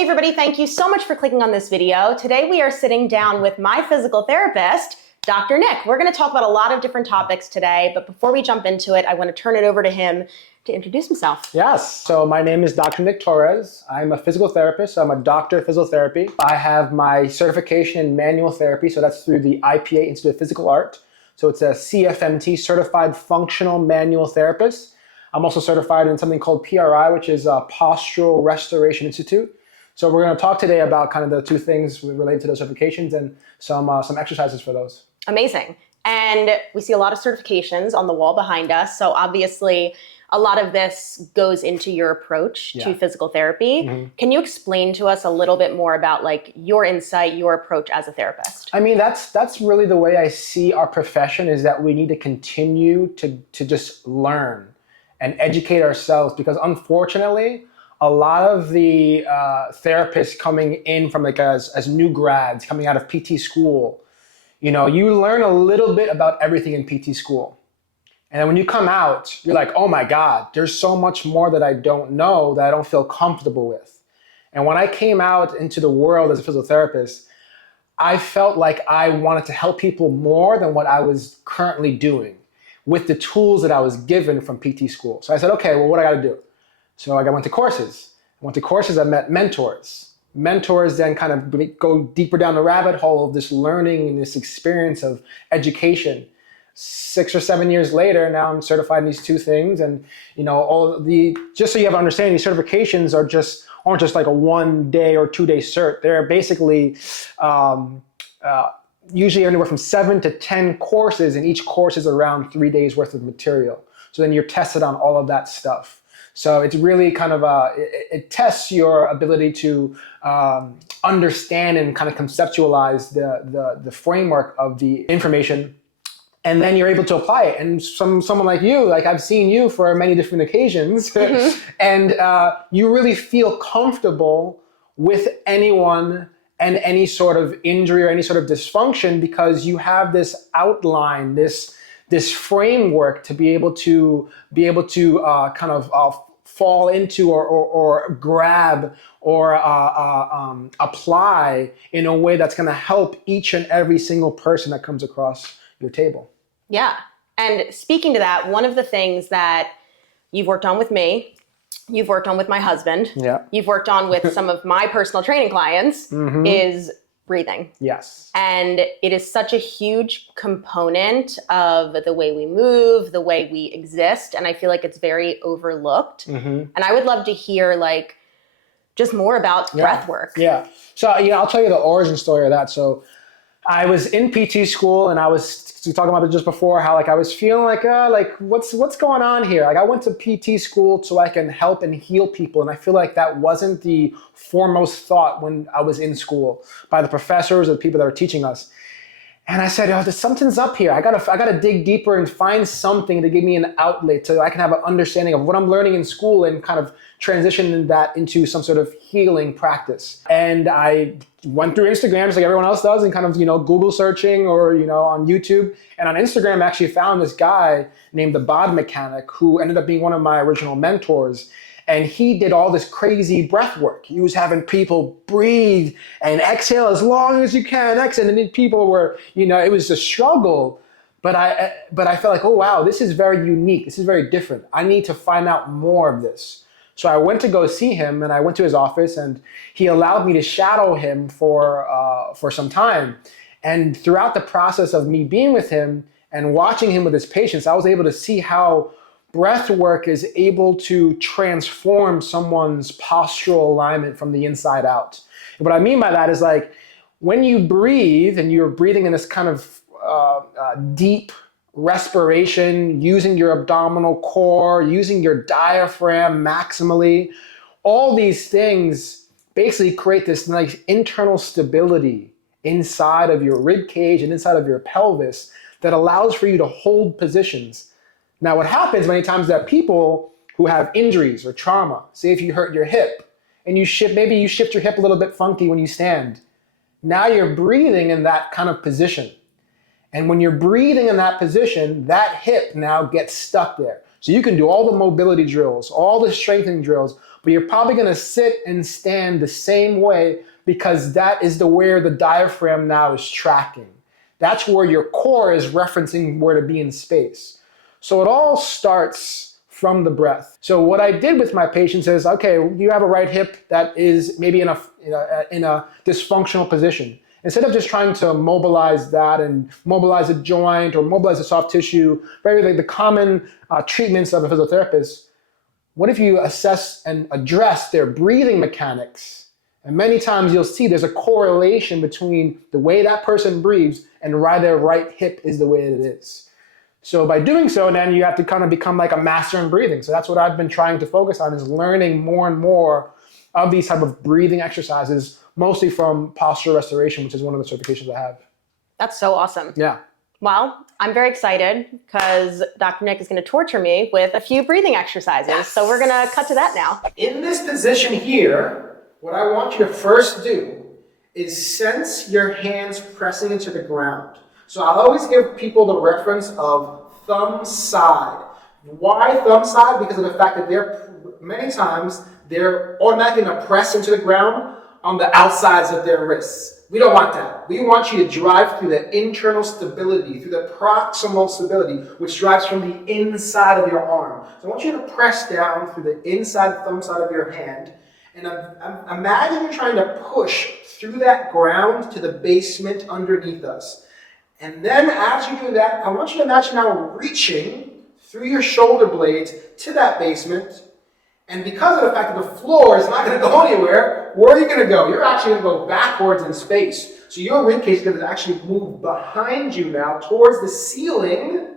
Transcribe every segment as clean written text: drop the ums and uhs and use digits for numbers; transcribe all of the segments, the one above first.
Hey everybody, thank you so much for clicking on this video. Today we are sitting down with my physical therapist, Dr. Nick. We're going to talk about a lot of different topics today, but before we jump into it, I want to turn it over to him to introduce himself. Yes, so my name is Dr. Nick Torres. I'm a physical therapist. I'm a doctor of physical therapy. I have my certification in manual therapy, so that's through the IPA Institute of Physical Art. So it's a CFMT, Certified Functional Manual Therapist. I'm also certified in something called PRI, which is a Postural Restoration Institute. So we're going to talk today about kind of the two things related to those certifications and some exercises for those. Amazing. And we see a lot of certifications on the wall behind us. So obviously a lot of this goes into your approach to physical therapy. Mm-hmm. Can you explain to us a little bit more about like your insight, your approach as a therapist? I mean, that's really the way I see our profession, is that we need to continue to just learn and educate ourselves, because unfortunately, a lot of the therapists coming in from as new grads, coming out of PT school, you learn a little bit about everything in PT school. And then when you come out, you're like, oh my God, there's so much more that I don't know, that I don't feel comfortable with. And when I came out into the world as a physical therapist, I felt like I wanted to help people more than what I was currently doing with the tools that I was given from PT school. So I said, okay, well, what do I got to do? So I went to courses. I met mentors. Mentors then kind of go deeper down the rabbit hole of this learning and this experience of education. 6 or 7 years later, now I'm certified in these two things. And, just so you have an understanding, these certifications aren't just like a 1 day or 2 day cert. They're basically usually anywhere from 7 to 10 courses, and each course is around 3 days worth of material. So then you're tested on all of that stuff. So it's really kind of it tests your ability to understand and kind of conceptualize the framework of the information, and then you're able to apply it. And someone like you, like I've seen you for many different occasions, and you really feel comfortable with anyone and any sort of injury or any sort of dysfunction, because you have this outline, this framework to be able to kind of fall into or grab or apply in a way that's going to help each and every single person that comes across your table. Yeah. And speaking to that, one of the things that you've worked on with me, you've worked on with my husband, you've worked on with some of my personal training clients, is breathing. Yes. And it is such a huge component of the way we move, the way we exist. And I feel like it's very overlooked. And I would love to hear like just more about breath work. Yeah. So, I'll tell you the origin story of that. So I was in PT school, and I was talking about it just before, how like I was feeling like what's going on here? Like I went to PT school so I can help and heal people, and I feel like that wasn't the foremost thought when I was in school by the professors or the people that were teaching us. And I said, oh, something's up here. I gotta dig deeper and find something to give me an outlet so I can have an understanding of what I'm learning in school and kind of transition that into some sort of healing practice. And I went through Instagram just like everyone else does, and kind of, Google searching or, on YouTube. And on Instagram, I actually found this guy named the Bod Mechanic, who ended up being one of my original mentors. And he did all this crazy breath work. He was having people breathe and exhale as long as you can, exhale. And then people were, it was a struggle. But I felt like, oh, wow, this is very unique. This is very different. I need to find out more of this. So I went to go see him, and I went to his office, and he allowed me to shadow him for some time. And throughout the process of me being with him and watching him with his patients, I was able to see how breath work is able to transform someone's postural alignment from the inside out. And what I mean by that is like when you breathe and you're breathing in this kind of deep respiration, using your abdominal core, using your diaphragm maximally, all these things basically create this like internal stability inside of your rib cage and inside of your pelvis that allows for you to hold positions. Now, what happens many times is that people who have injuries or trauma, say if you hurt your hip and maybe you shift your hip a little bit funky when you stand. Now you're breathing in that kind of position. And when you're breathing in that position, that hip now gets stuck there. So you can do all the mobility drills, all the strengthening drills, but you're probably going to sit and stand the same way because that is where the diaphragm now is tracking. That's where your core is referencing where to be in space. So it all starts from the breath. So what I did with my patients is, okay, you have a right hip that is maybe in a dysfunctional position. Instead of just trying to mobilize that and mobilize a joint or mobilize a soft tissue, very the common treatments of a physiotherapist, what if you assess and address their breathing mechanics? And many times you'll see there's a correlation between the way that person breathes and why their right hip is the way it is. So by doing so, then you have to kind of become like a master in breathing. So that's what I've been trying to focus on, is learning more and more of these type of breathing exercises, mostly from posture restoration, which is one of the certifications I have. That's so awesome. Yeah. Well, I'm very excited because Dr. Nick is going to torture me with a few breathing exercises. Yes. So we're going to cut to that now. In this position here, what I want you to first do is sense your hands pressing into the ground. So I'll always give people the reference of thumb side. Why thumb side? Because of the fact that many times they're automatically going to press into the ground on the outsides of their wrists. We don't want that. We want you to drive through the internal stability, through the proximal stability, which drives from the inside of your arm. So I want you to press down through the inside thumb side of your hand, and imagine you're trying to push through that ground to the basement underneath us. And then as you do that, I want you to imagine now reaching through your shoulder blades to that basement. And because of the fact that the floor is not going to go anywhere, where are you going to go? You're actually going to go backwards in space. So your ribcage is going to actually move behind you now towards the ceiling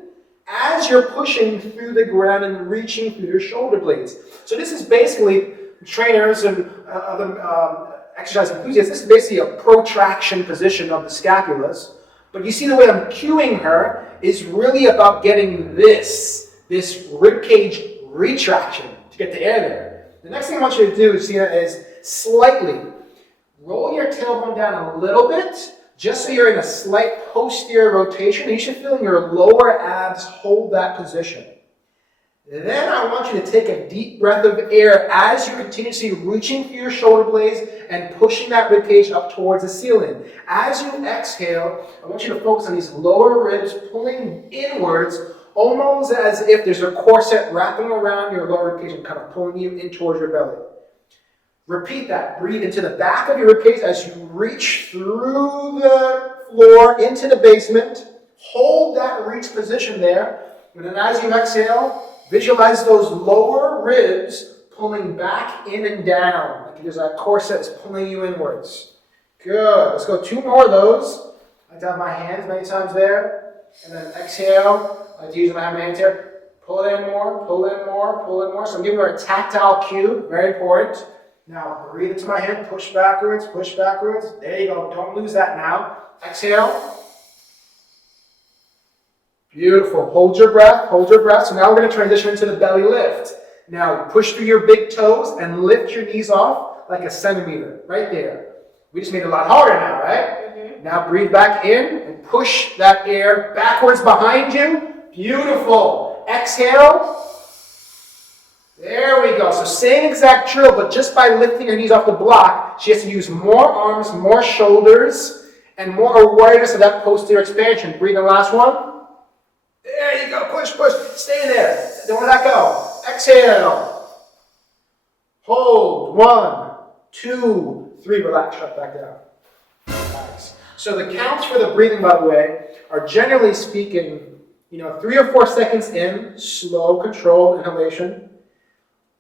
as you're pushing through the ground and reaching through your shoulder blades. So this is basically, trainers and other exercise enthusiasts, this is basically a protraction position of the scapulas. But you see the way I'm cueing her is really about getting this ribcage retraction to get the air there. The next thing I want you to do, Justina, is slightly roll your tailbone down a little bit, just so you're in a slight posterior rotation. You should feel your lower abs hold that position. Then I want you to take a deep breath of air as you continuously reaching through your shoulder blades and pushing that ribcage up towards the ceiling. As you exhale, I want you to focus on these lower ribs pulling inwards, almost as if there's a corset wrapping around your lower ribcage and kind of pulling you in towards your belly. Repeat that. Breathe into the back of your ribcage as you reach through the floor into the basement. Hold that reach position there. And then as you exhale, visualize those lower ribs pulling back in and down. Like there's that corset is pulling you inwards. Good. Let's go 2 more of those. I like to have my hands many times there. And then exhale. I like to use my hands here. Pull it in more, pull in more, pull in more. So I'm giving her a tactile cue. Very important. Now breathe into my hand. Push backwards, push backwards. There you go. Don't lose that now. Exhale. Beautiful. Hold your breath. Hold your breath. So now we're going to transition into the belly lift. Now push through your big toes and lift your knees off like a centimeter. Right there. We just made it a lot harder now, right? Mm-hmm. Now breathe back in and push that air backwards behind you. Beautiful. Exhale. There we go. So same exact drill, but just by lifting her knees off the block, she has to use more arms, more shoulders, and more awareness of that posterior expansion. Breathe in the last one. There you go. Push, push. Stay there. Don't let that go. Exhale. Hold. 1, 2, 3. Relax. Shut back down. Nice. So the counts for the breathing, by the way, are generally speaking, 3 or 4 seconds in, slow, controlled inhalation.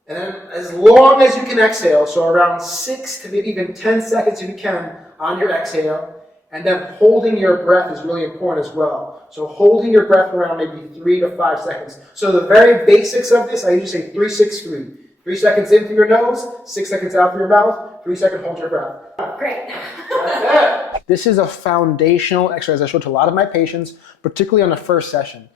And then as long as you can exhale, so around 6 to maybe even 10 seconds if you can on your exhale. And then holding your breath is really important as well. So holding your breath around maybe 3 to 5 seconds. So the very basics of this, I usually say 3, 6, 3. 3 seconds in through your nose, 6 seconds out through your mouth, 3 seconds hold your breath. Great. That's it. This is a foundational exercise I show to a lot of my patients, particularly on the first session.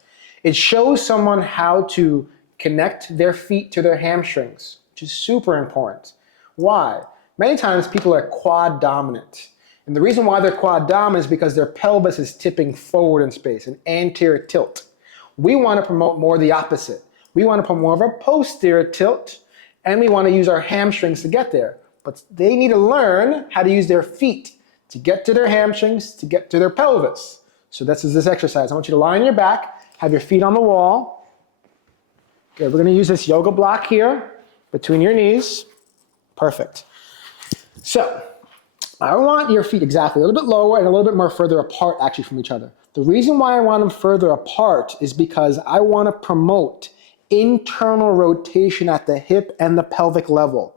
It shows someone how to connect their feet to their hamstrings, which is super important. Why? Many times people are quad dominant. And the reason why they're quad dominant is because their pelvis is tipping forward in space, an anterior tilt. We want to promote more the opposite. We want to promote more of a posterior tilt and we want to use our hamstrings to get there. But they need to learn how to use their feet to get to their hamstrings, to get to their pelvis. So this is this exercise. I want you to lie on your back, have your feet on the wall. Good, we're gonna use this yoga block here between your knees. Perfect. So, I want your feet exactly a little bit lower and a little bit more further apart actually from each other. The reason why I want them further apart is because I want to promote internal rotation at the hip and the pelvic level.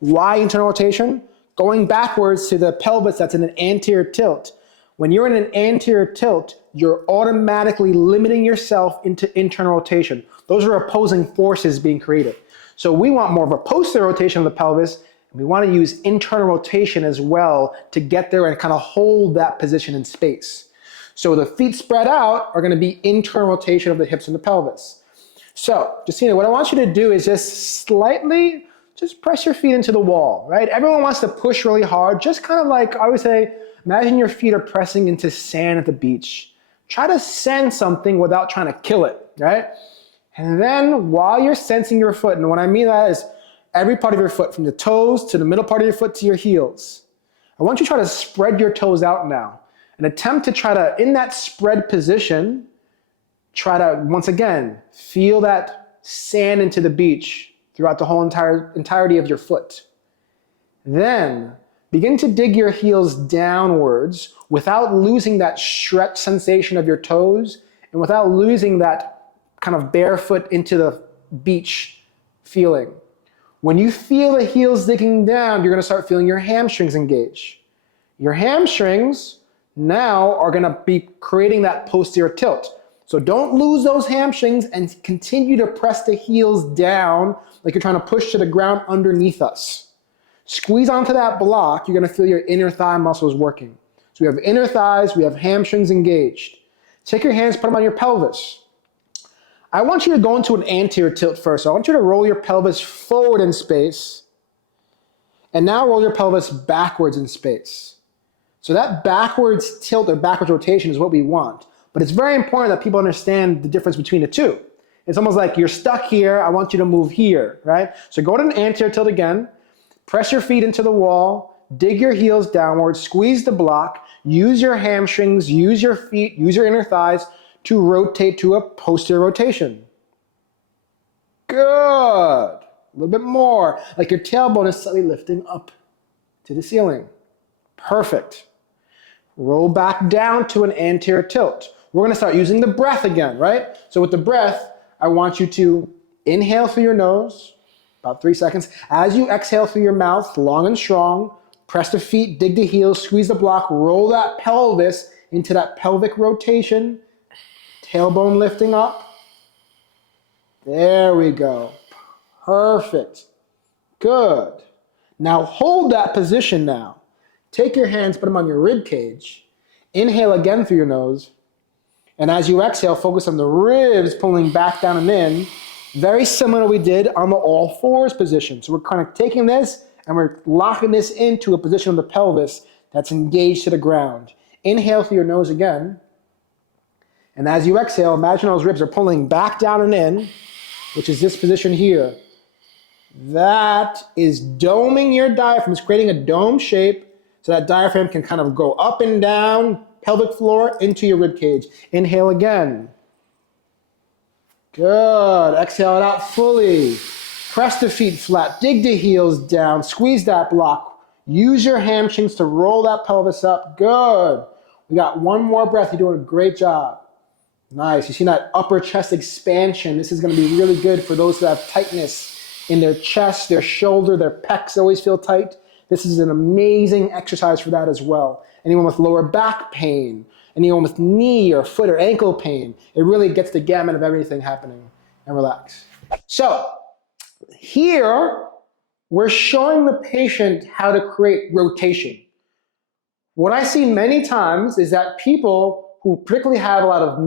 Why internal rotation? Going backwards to the pelvis that's in an anterior tilt. When you're in an anterior tilt, you're automatically limiting yourself into internal rotation. Those are opposing forces being created. So we want more of a posterior rotation of the pelvis, and we want to use internal rotation as well to get there and kind of hold that position in space. So the feet spread out are going to be internal rotation of the hips and the pelvis. So, Justina, what I want you to do is just slightly press your feet into the wall, right? Everyone wants to push really hard, just kind of like, I would say, imagine your feet are pressing into sand at the beach. Try to sense something without trying to kill it, right? And then while you're sensing your foot, and what I mean that is every part of your foot, from the toes to the middle part of your foot to your heels, I want you to try to spread your toes out now and attempt to try to, in that spread position, try to, once again, feel that sand into the beach throughout the whole entirety of your foot. Then begin to dig your heels downwards without losing that stretch sensation of your toes and without losing that kind of barefoot into the beach feeling. When you feel the heels digging down, you're going to start feeling your hamstrings engage. Your hamstrings now are going to be creating that posterior tilt. So don't lose those hamstrings and continue to press the heels down like you're trying to push to the ground underneath us. Squeeze onto that block, you're going to feel your inner thigh muscles working. So we have inner thighs, we have hamstrings engaged. Take your hands, put them on your pelvis. I want you to go into an anterior tilt first. So I want you to roll your pelvis forward in space, and now roll your pelvis backwards in space. So that backwards tilt or backwards rotation is what we want. But it's very important that people understand the difference between the two. It's almost like you're stuck here, I want you to move here, right? So go to an anterior tilt again, press your feet into the wall, dig your heels downwards, squeeze the block, use your hamstrings, use your feet, use your inner thighs to rotate to a posterior rotation. Good. A little bit more, like your tailbone is slightly lifting up to the ceiling. Perfect. Roll back down to an anterior tilt. We're going to start using the breath again, right? So with the breath, I want you to inhale through your nose, about 3 seconds. As you exhale through your mouth, long and strong, press the feet, dig the heels, squeeze the block, roll that pelvis into that pelvic rotation, tailbone lifting up. There we go. Perfect. Good. Now hold that position now. Take your hands, put them on your rib cage. Inhale again through your nose. And as you exhale, focus on the ribs pulling back down and in. Very similar to what we did on the all fours position. So we're kind of taking this and we're locking this into a position of the pelvis that's engaged to the ground. Inhale through your nose again. And as you exhale, imagine those ribs are pulling back down and in, which is this position here. That is doming your diaphragm. It's creating a dome shape so that diaphragm can kind of go up and down, pelvic floor into your rib cage. Inhale again. Good. Exhale it out fully. Press the feet flat. Dig the heels down. Squeeze that block. Use your hamstrings to roll that pelvis up. Good. We got one more breath. You're doing a great job. Nice. You see that upper chest expansion. This is going to be really good for those who have tightness in their chest, their shoulder, their pecs always feel tight. This is an amazing exercise for that as well. Anyone with lower back pain, anyone with knee or foot or ankle pain, it really gets the gamut of everything happening. And relax. So here, we're showing the patient how to create rotation. What I see many times is that people who particularly have a lot of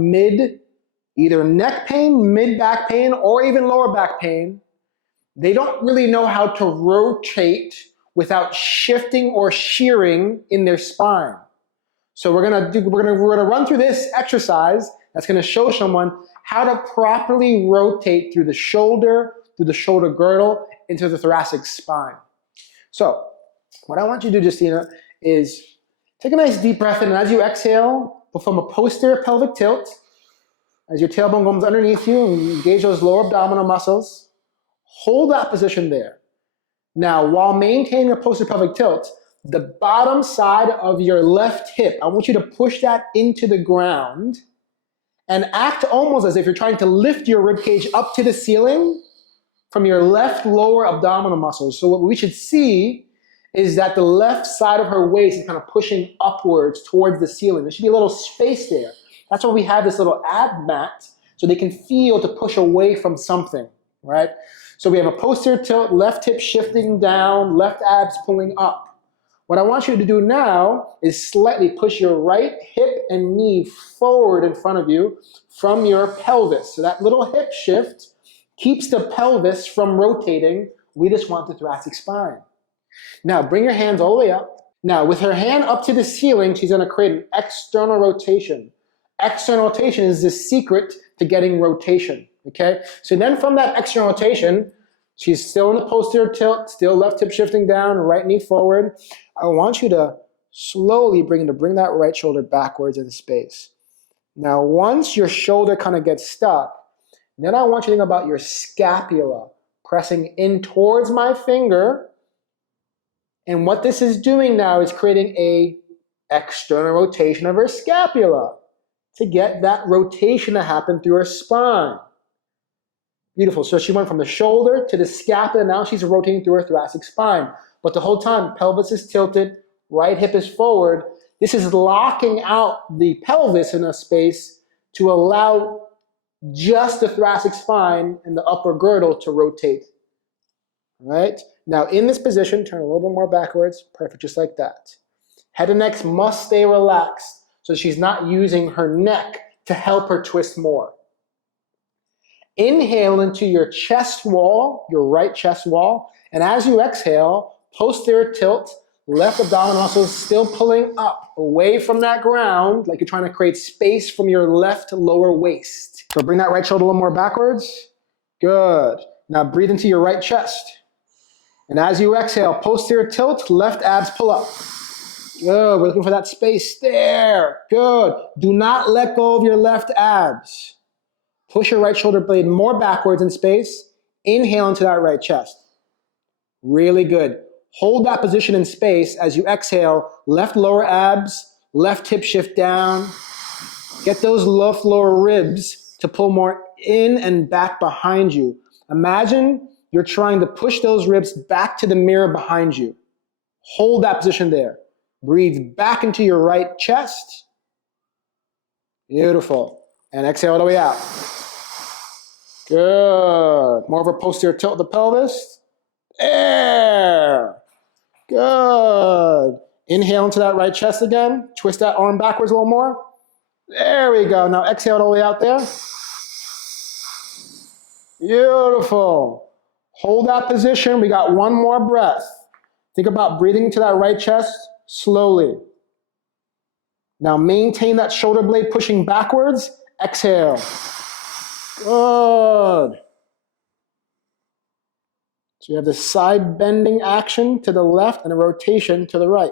either neck pain, mid-back pain, or even lower back pain, they don't really know how to rotate without shifting or shearing in their spine. So we're gonna run through this exercise that's gonna show someone how to properly rotate through the shoulder, through the shoulder girdle into the thoracic spine. So what I want you to do, Justina, is take a nice deep breath in, and as you exhale, perform a posterior pelvic tilt. As your tailbone comes underneath you, and you engage those lower abdominal muscles. Hold that position there. Now, while maintaining a posterior pelvic tilt, the bottom side of your left hip, I want you to push that into the ground and act almost as if you're trying to lift your ribcage up to the ceiling from your left lower abdominal muscles. So what we should see is that the left side of her waist is kind of pushing upwards towards the ceiling. There should be a little space there. That's why we have this little ab mat, so they can feel to push away from something, right? So we have a posterior tilt, left hip shifting down, left abs pulling up. What I want you to do now is slightly push your right hip and knee forward in front of you from your pelvis. So that little hip shift keeps the pelvis from rotating. We just want the thoracic spine. Now bring your hands all the way up. Now with her hand up to the ceiling, she's going to create an external rotation. External rotation is the secret to getting rotation, okay? So then from that external rotation, she's still in the posterior tilt, still left hip shifting down, right knee forward. I want you to slowly bring that right shoulder backwards in space. Now, once your shoulder kind of gets stuck, then I want you to think about your scapula pressing in towards my finger. And what this is doing now is creating a external rotation of her scapula to get that rotation to happen through her spine. Beautiful. So she went from the shoulder to the scapula. Now she's rotating through her thoracic spine. But the whole time, pelvis is tilted, right hip is forward. This is locking out the pelvis in a space to allow just the thoracic spine and the upper girdle to rotate. All right? Now in this position, turn a little bit more backwards. Perfect, just like that. Head and neck must stay relaxed so she's not using her neck to help her twist more. Inhale into your chest wall, your right chest wall, and as you exhale, posterior tilt, left abdominal muscles still pulling up, away from that ground, like you're trying to create space from your left lower waist. So bring that right shoulder a little more backwards. Good. Now breathe into your right chest. And as you exhale, posterior tilt, left abs pull up. Good. We're looking for that space there. Good. Do not let go of your left abs. Push your right shoulder blade more backwards in space. Inhale into that right chest. Really good. Hold that position in space as you exhale. Left lower abs, left hip shift down. Get those left lower ribs to pull more in and back behind you. Imagine you're trying to push those ribs back to the mirror behind you. Hold that position there. Breathe back into your right chest. Beautiful. And exhale all the way out. Good. More of a posterior tilt of the pelvis. There. Good. Inhale into that right chest again. Twist that arm backwards a little more. There we go. Now exhale all the way out there. Beautiful. Hold that position. We got one more breath. Think about breathing into that right chest slowly. Now maintain that shoulder blade pushing backwards. Exhale. Good. So you have the side bending action to the left and a rotation to the right.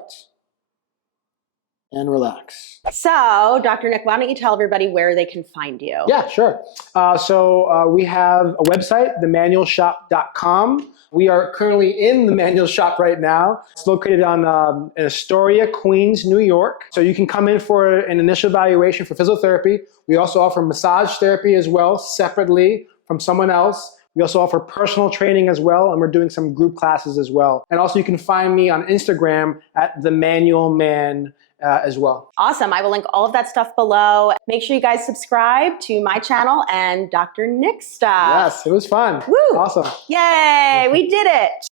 And relax. So, Dr. Nick, why don't you tell everybody where they can find you? Yeah, sure. So we have a website, themanualshop.com. We are currently in the manual shop right now. It's located on in Astoria, Queens, New York. So you can come in for an initial evaluation for physical therapy. We also offer massage therapy as well, separately from someone else. We also offer personal training as well, and we're doing some group classes as well. And also you can find me on Instagram at themanualman as well. Awesome. I will link all of that stuff below. Make sure you guys subscribe to my channel and Dr. Nick's stuff. Yes, it was fun. Woo! Awesome. Yay, we did it.